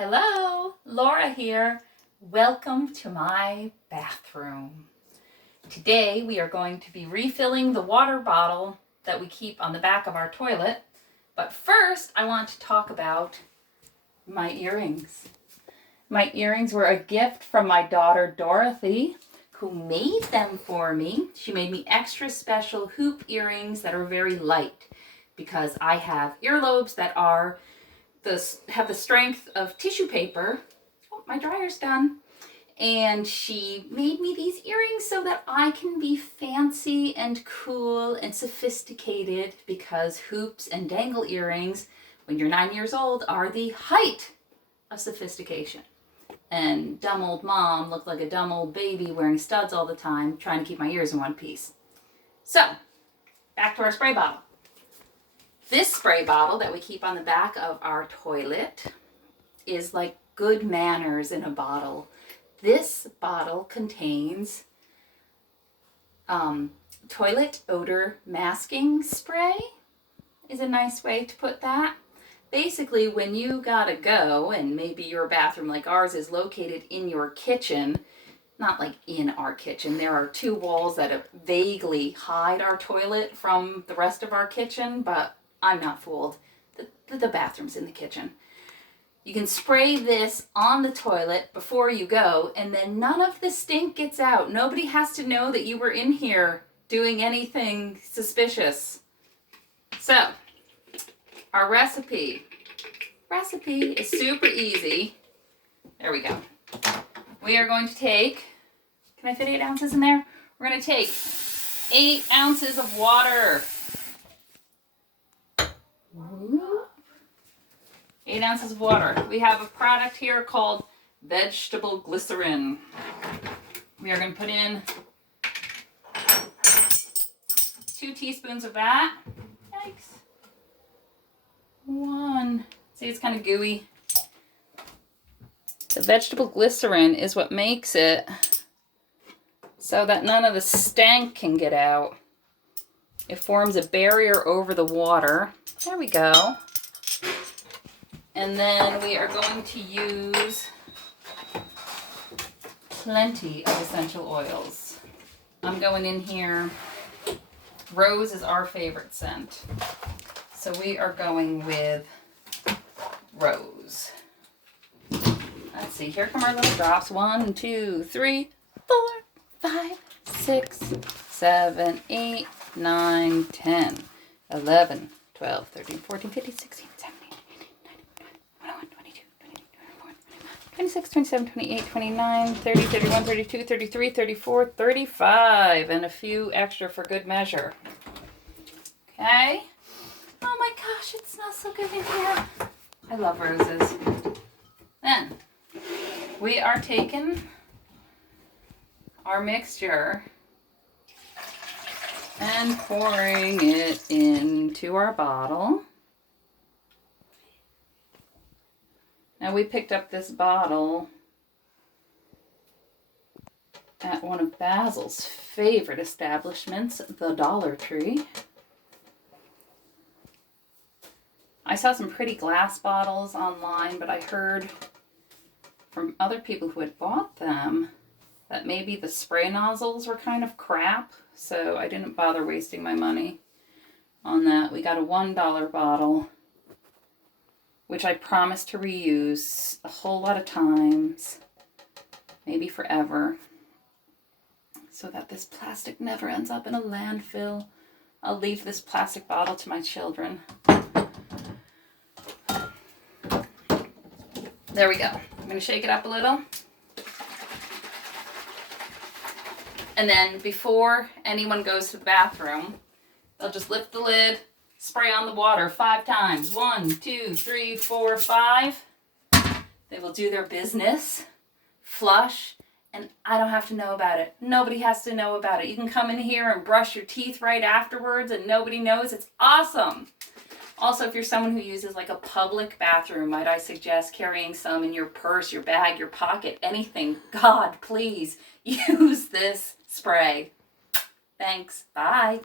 Hello, Laura here. Welcome to my bathroom. Today we are going to be refilling the water bottle that we keep on the back of our toilet. But first I want to talk about my earrings. My earrings were a gift from my daughter Dorothy, who made them for me. She made me extra special hoop earrings that are very light because I have earlobes that have the strength of tissue paper. Oh, my dryer's done. And she made me these earrings so that I can be fancy and cool and sophisticated, because hoops and dangle earrings, when you're 9 years old, are the height of sophistication. And dumb old mom looked like a dumb old baby wearing studs all the time, trying to keep my ears in one piece. So, back to our spray bottle. This spray bottle that we keep on the back of our toilet is like good manners in a bottle. This bottle contains toilet odor masking spray, is a nice way to put that. Basically, when you gotta go, and maybe your bathroom like ours is located in your kitchen, not like in our kitchen, there are two walls that vaguely hide our toilet from the rest of our kitchen, but I'm not fooled. The bathroom's in the kitchen. You can spray this on the toilet before you go, and then none of the stink gets out. Nobody has to know that you were in here doing anything suspicious. So, our recipe is super easy. There we go. We are going to take, can I fit 8 ounces in there? We're going to take 8 ounces of water. 8 ounces of water. We have a product here called vegetable glycerin. We are going to put in 2 teaspoons of that. Yikes. 1. See, it's kind of gooey. The vegetable glycerin is what makes it so that none of the stank can get out. It forms a barrier over the water. There we go. And then we are going to use plenty of essential oils. I'm going in here. Rose is our favorite scent. So we are going with rose. Let's see, here come our little drops. 1, 2, 3, 4, 5, 6, 7, 8, 9, 10, 11, 12, 13, 14, 15, 16, 17, 18, 19, 20, 21, 22, 23, 24, 25, 26, 27, 28, 29, 30, 31, 32, 33, 34, 35, and a few extra for good measure. Okay? Oh my gosh, it smells so good in here. I love roses. Then, we are taking our mixture and pouring it into our bottle. Now, we picked up this bottle at one of Basil's favorite establishments, the Dollar Tree. I saw some pretty glass bottles online, but I heard from other people who had bought them that maybe the spray nozzles were kind of crap, so I didn't bother wasting my money on that. We got a $1 bottle, which I promised to reuse a whole lot of times, maybe forever, so that this plastic never ends up in a landfill. I'll leave this plastic bottle to my children. There we go. I'm going to shake it up a little. And then before anyone goes to the bathroom, they'll just lift the lid, spray on the water 5 times. 1, 2, 3, 4, 5. They will do their business, flush, and I don't have to know about it. Nobody has to know about it. You can come in here and brush your teeth right afterwards and nobody knows. It's awesome. Also, if you're someone who uses like a public bathroom, might I suggest carrying some in your purse, your bag, your pocket, anything. God, please use this spray. Thanks. Bye.